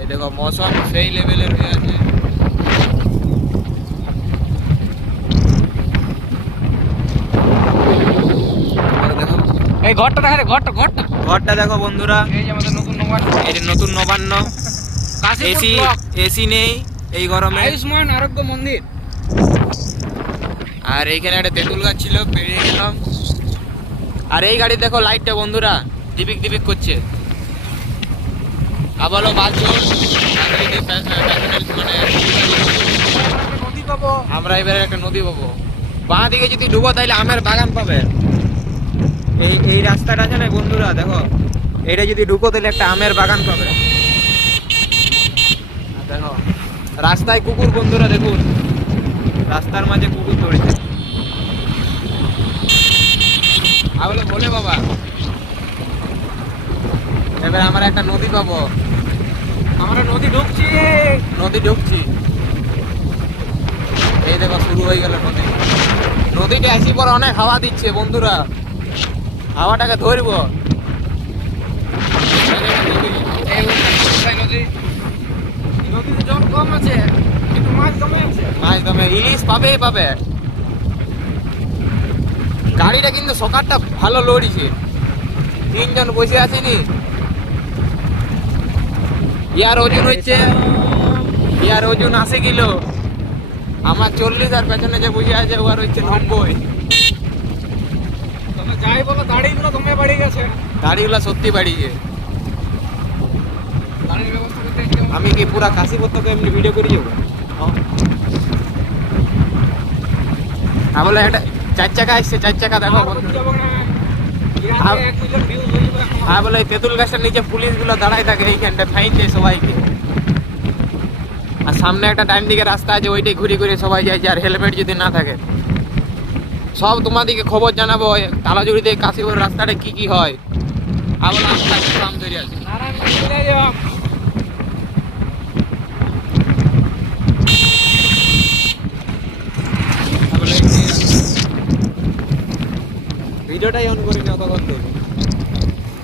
এই দেখো মৌসুম সেই লেভেলের হয়ে আছে। এই ঘরটা দেখা রে, ঘরটা দেখো বন্ধুরা, এই যে আমাদের নতুন নবান্ন, এই যে নতুন নবান্ন। এসি এসি নেই এই গরমে। আয়ুষ্মান আরোগ্য মন্দির। আর এইখানে একটা তেঁতুল গাছ ছিল, পেরিয়ে গেলাম। আর এই গাড়ি দেখো লাইটটা বন্ধুরা দিবিক দিবিক করছে। আবারও বাজর মানে নদী পাবো আমরা এবারে একটা নদী পাবো। বাঁ দিকে যদি ডুবো তাহলে আমের বাগান পাবে। এই রাস্তাটা আছে না বন্ধুরা, দেখো এটা যদি ঢুকো তাহলে একটা আমের বাগান পাবে। দেখো রাস্তায় কুকুর বন্ধুরা, দেখুন রাস্তার মাঝে কুকুর দৌড়েছে। বলে বলে বাবা এবার আমরা একটা নদী পাবো। আমরা নদী ঢুকছি। এই দেখো শুরু হয়ে গেল নদী। নদীটা আসি পরে অনেক হাওয়া দিচ্ছে বন্ধুরা, হাওয়াটাকে ধরবো। নদীতে জল কম আছে কিন্তু মাছ কমে আছে। মাছ দমে ইলিশ পাবেই পাবে। গাড়িটা কিন্তু সকারটা ভালো লড়িছে, তিনজন বসে আছিনি। ইয়ার ওজন 80 কিলো, আমার 40, আর পেছনে যে বসে আছে ওর হচ্ছে 90। তবে যাই বলো দাড়িগুলো কমে বাড়ি গেছে। গাড়িগুলো সত্যি বাড়িছে। দাড়ির ব্যবস্থা করতে একদম আমি কি পুরা কাশীপত্তকে এমনি ভিডিও করে যাবো? বলে একটা 4 চাকা আসছে, 4 চাকা দেখো বন্ধুরা। বলে তেঁতুল গাছের নিচে পুলিশ গুলো দাঁড়ায় থাকে, এইখানটা ফাইন দেয় সবাইকে। আর সামনে একটা ডান দিকে রাস্তা আছে, ওইটাই ঘুরে ঘুরে সবাই যায়। আর হেলমেট যদি না থাকে, সব তোমাদেরকে খবর জানাবো তালাজুড়িতে কাশীপুর রাস্তাটা কি কি হয়। ভিডিওটাই অন করিনি অতক্ষণ থেকে।